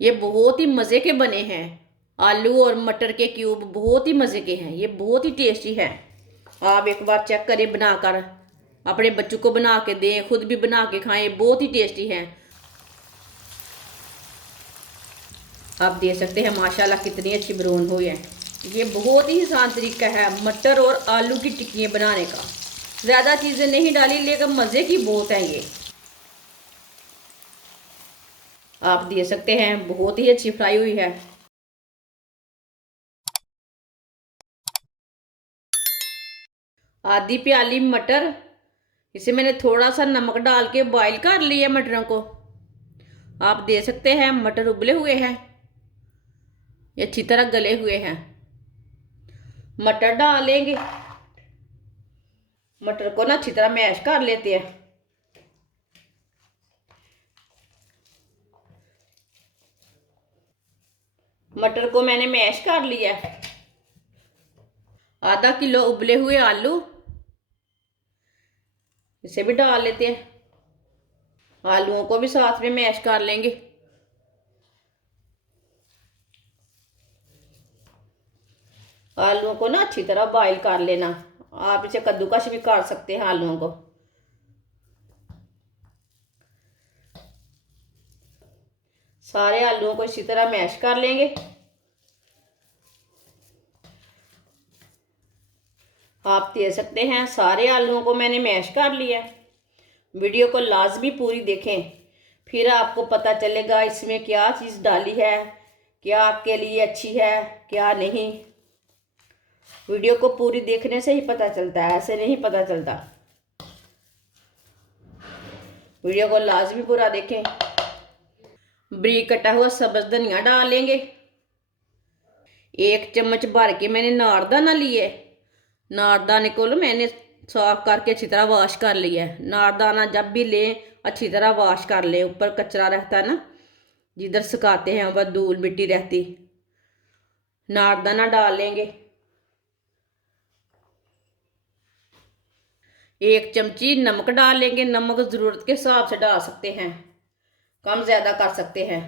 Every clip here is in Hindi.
ये बहुत ही मज़े के बने हैं। आलू और मटर के क्यूब बहुत ही मज़े के हैं, ये बहुत ही टेस्टी है। आप एक बार चेक करें बनाकर, अपने बच्चों को बना के दें, खुद भी बना के खाएं, बहुत ही टेस्टी है। आप देख सकते हैं माशाल्लाह कितनी अच्छी ब्राउन हुई है। ये बहुत ही आसान तरीका है मटर और आलू की टिक्कियाँ बनाने का। ज़्यादा चीज़ें नहीं डाली लेकिन मज़े की बहुत है ये। आप देख सकते हैं बहुत ही अच्छी फ्राई हुई है। आधी प्याली मटर, इसे मैंने थोड़ा सा नमक डाल के बॉईल कर लिया मटरों को। आप देख सकते हैं मटर उबले हुए हैं, ये अच्छी तरह गले हुए हैं। मटर डालेंगे, मटर को ना अच्छी तरह मैश कर लेते हैं। मटर को मैंने मैश कर लिया है। आधा किलो उबले हुए आलू, इसे भी डाल लेते हैं। आलूओं को भी साथ में मैश कर लेंगे। आलूओं को ना अच्छी तरह बॉईल कर लेना। आप इसे कद्दूकस भी कर सकते हैं आलूओं को। सारे आलूओं को इसी तरह मैश कर लेंगे। आप दे सकते हैं सारे आलूओं को मैंने मैश कर लिया। वीडियो को लाजमी पूरी देखें, फिर आपको पता चलेगा इसमें क्या चीज़ डाली है, क्या आपके लिए अच्छी है क्या नहीं। वीडियो को पूरी देखने से ही पता चलता है, ऐसे नहीं पता चलता। वीडियो को लाजमी पूरा देखें। बारीक कटा हुआ सब्ज धनिया डालेंगे। 1 चम्मच भर के मैंने नारदाना लिए। नारदाने को मैंने साफ करके अच्छी तरह वॉश कर लिया है। नारदाना जब भी लें अच्छी तरह वॉश कर लें, ऊपर कचरा रहता है ना, जिधर सुखाते हैं वह धूल मिट्टी रहती। नारदाना डाल लेंगे। 1 चमची नमक डाल लेंगे। नमक ज़रूरत के हिसाब से डाल सकते हैं, कम ज़्यादा कर सकते हैं।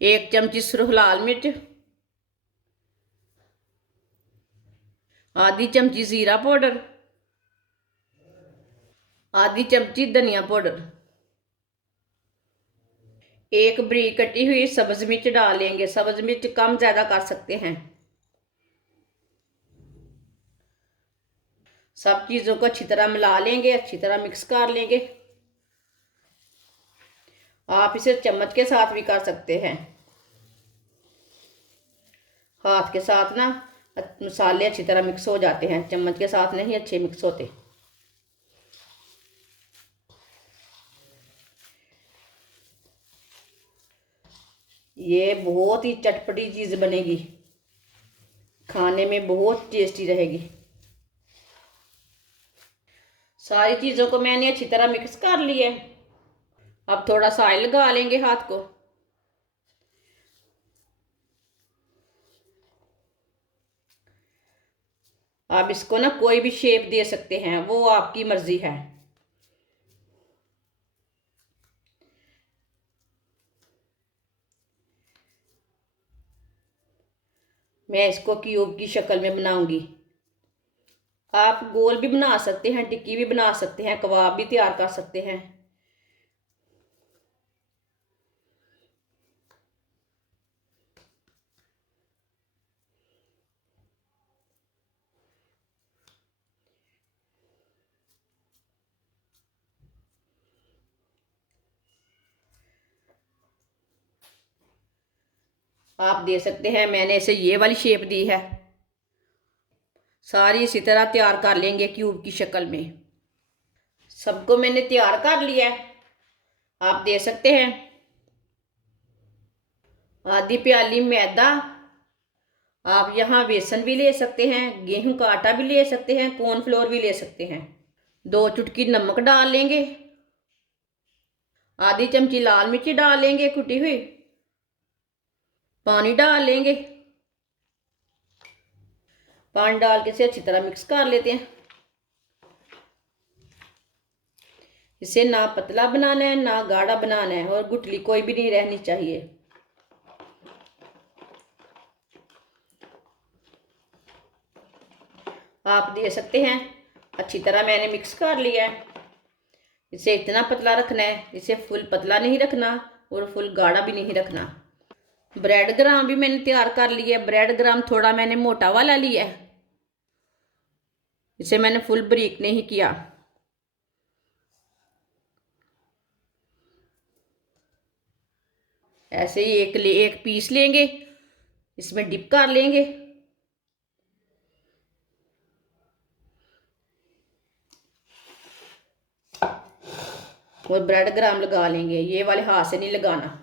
1 चमची सुरख लाल मिर्च, आधी चमची ज़ीरा पाउडर, आधी चमची धनिया पाउडर, एक बारीक कटी हुई सब्ज मिर्च डाल लेंगे। सब्ज मिर्च कम ज़्यादा कर सकते हैं। सब चीज़ों को अच्छी तरह मिला लेंगे, अच्छी तरह मिक्स कर लेंगे। आप इसे चम्मच के साथ भी कर सकते हैं। हाथ के साथ ना मसाले अच्छी तरह मिक्स हो जाते हैं, चम्मच के साथ नहीं अच्छे मिक्स होते। ये बहुत ही चटपटी चीज़ बनेगी, खाने में बहुत टेस्टी रहेगी। सारी चीज़ों को मैंने अच्छी तरह मिक्स कर लिया। अब थोड़ा सा ऑयल लगा लेंगे हाथ को। आप इसको ना कोई भी शेप दे सकते हैं, वो आपकी मर्जी है। मैं इसको क्यूब की शक्ल में बनाऊंगी। आप गोल भी बना सकते हैं, टिक्की भी बना सकते हैं, कबाब भी तैयार कर सकते हैं। आप दे सकते हैं मैंने इसे ये वाली शेप दी है। सारी इसी तरह तैयार कर लेंगे क्यूब की शक्ल में। सबको मैंने तैयार कर लिया है। आप दे सकते हैं आधी प्याली मैदा। आप यहाँ बेसन भी ले सकते हैं, गेहूं का आटा भी ले सकते हैं, कॉर्नफ्लोर भी ले सकते हैं। 2 चुटकी नमक डाल लेंगे। आधी चमची लाल मिर्ची डाल लेंगे कुटी हुई। पानी डाल लेंगे। पानी डाल के इसे अच्छी तरह मिक्स कर लेते हैं। इसे ना पतला बनाना है ना गाढ़ा बनाना है, और गुठली कोई भी नहीं रहनी चाहिए। आप देख सकते हैं अच्छी तरह मैंने मिक्स कर लिया है। इसे इतना पतला रखना है, इसे फुल पतला नहीं रखना और फुल गाढ़ा भी नहीं रखना। ब्रेड ग्राम भी मैंने तैयार कर लिया है। ब्रेड ग्राम थोड़ा मैंने मोटा वाला लिया है, इसे मैंने फुल बारीक नहीं किया। ऐसे ही एक पीस लेंगे, इसमें डिप कर लेंगे और ब्रेड ग्राम लगा लेंगे। ये वाले हाथ से नहीं लगाना।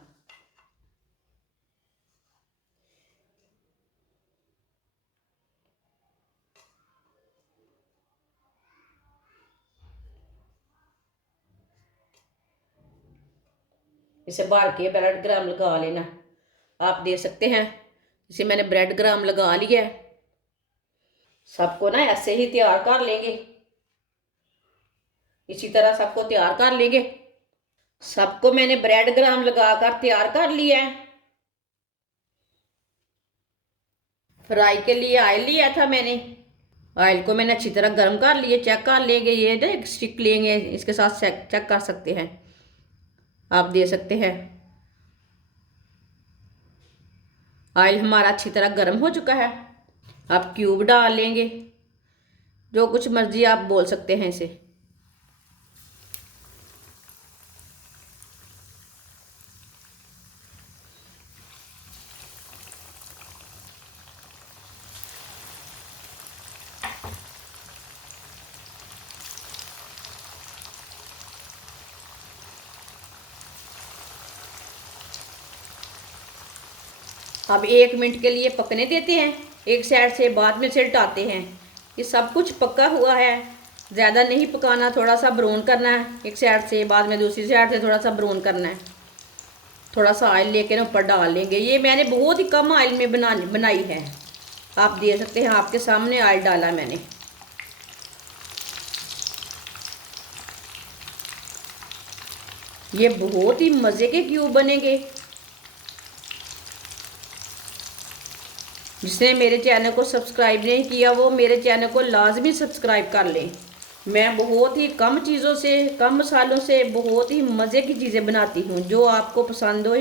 इसे बाहर के ब्रेड ग्राम लगा लेना। आप देख सकते हैं इसे मैंने ब्रेड ग्राम लगा लिया है। सबको ना ऐसे ही तैयार कर लेंगे, इसी तरह सबको तैयार कर लेंगे। सबको मैंने ब्रेड ग्राम लगाकर तैयार कर लिया है। फ्राई के लिए ऑयल लिया था मैंने। ऑयल को मैंने अच्छी तरह गर्म कर लिए। चेक कर लेंगे, ये ना एक स्टिक लेंगे, इसके साथ चेक कर सकते हैं। आप दे सकते हैं ऑयल हमारा अच्छी तरह गर्म हो चुका है। आप क्यूब डाल लेंगे, जो कुछ मर्जी आप बोल सकते हैं इसे। अब 1 मिनट के लिए पकने देते हैं एक साइड से, बाद में से हटाते हैं। ये सब कुछ पका हुआ है, ज़्यादा नहीं पकाना, थोड़ा सा ब्राउन करना है एक साइड से, बाद में दूसरी साइड से थोड़ा सा ब्राउन करना है। थोड़ा सा ऑयल लेके ना ऊपर डाल लेंगे। ये मैंने बहुत ही कम ऑयल में बनाई है। आप देख सकते हैं, आपके सामने ऑयल डाला मैंने। ये बहुत ही मज़े के क्यूब बनेंगे। जिसने मेरे चैनल को सब्सक्राइब नहीं किया वो मेरे चैनल को लाजमी सब्सक्राइब कर लें। मैं बहुत ही कम चीज़ों से, कम मसालों से बहुत ही मज़े की चीज़ें बनाती हूँ, जो आपको पसंद हो,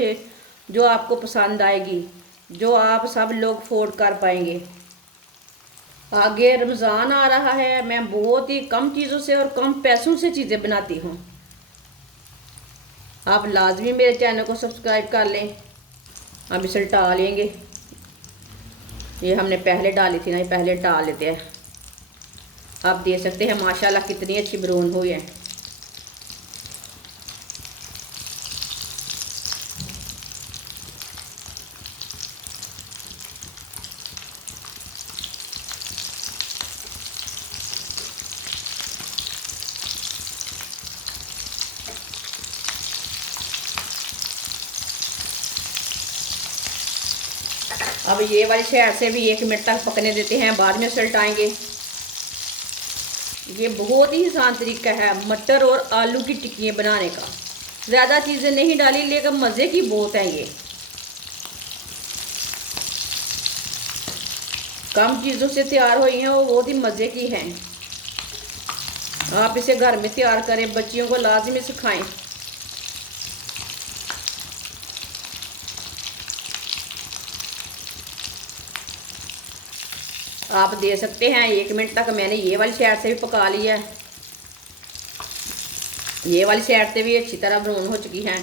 जो आपको पसंद आएगी, जो आप सब लोग अफोर्ड कर पाएंगे। आगे रमज़ान आ रहा है, मैं बहुत ही कम चीज़ों से और कम पैसों से चीज़ें बनाती हूँ। आप लाजमी मेरे चैनल को सब्सक्राइब कर लें। अब इसे डाल लेंगे। ये हमने पहले डाली थी ना, ये पहले डाल लेते हैं। आप देख सकते हैं माशाल्लाह कितनी अच्छी ब्राउन हुई है। अब ये वाली साइड से भी 1 मिनट तक पकने देते हैं, बाद में उलटाएंगे। ये बहुत ही आसान तरीका है मटर और आलू की टिक्कियाँ बनाने का। ज़्यादा चीज़ें नहीं डाली, लेकिन मज़े की बहुत है। ये कम चीज़ों से तैयार हुई हैं, वो बहुत ही मज़े की हैं। आप इसे घर में तैयार करें, बच्चियों को लाजमी सिखाएं। आप दे सकते हैं 1 मिनट तक मैंने ये वाली साइड से भी पका लिया है। ये वाली साइड से भी अच्छी तरह ब्राउन हो चुकी हैं।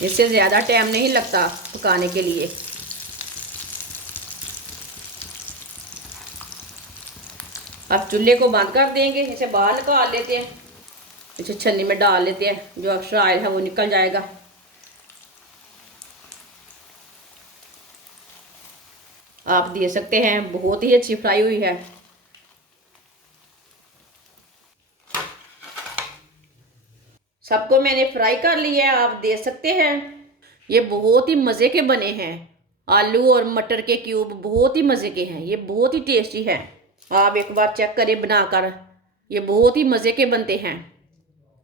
इससे ज़्यादा टाइम नहीं लगता पकाने के लिए। अब चूल्हे को बंद कर देंगे, इसे बाहर निकाल लेते हैं। इसे छन्नी में डाल लेते हैं, जो एक्स्ट्रा ऑयल है वो निकल जाएगा। आप देख सकते हैं बहुत ही अच्छी फ्राई हुई है। सबको मैंने फ्राई कर लिया है, आप देख सकते हैं। ये बहुत ही मज़े के बने हैं। आलू और मटर के क्यूब बहुत ही मज़े के हैं, ये बहुत ही टेस्टी है। आप एक बार चेक करें बनाकर, ये बहुत ही मज़े के बनते हैं।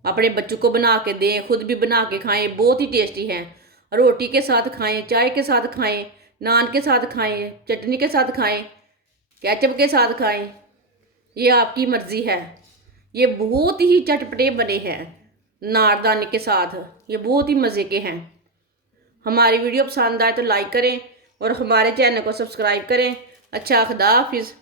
अपने बच्चों को बना के दें, खुद भी बना के खाएं, बहुत ही टेस्टी हैं। रोटी के साथ खाएं, चाय के साथ खाएं, नान के साथ खाएं, चटनी के साथ खाएं, केचप के साथ खाएं, ये आपकी मर्ज़ी है। ये बहुत ही चटपटे बने हैं नारदाने के साथ, ये बहुत ही मज़े के हैं। हमारी वीडियो पसंद आए तो लाइक करें और हमारे चैनल को सब्सक्राइब करें। अच्छा, खुदा हाफिज़।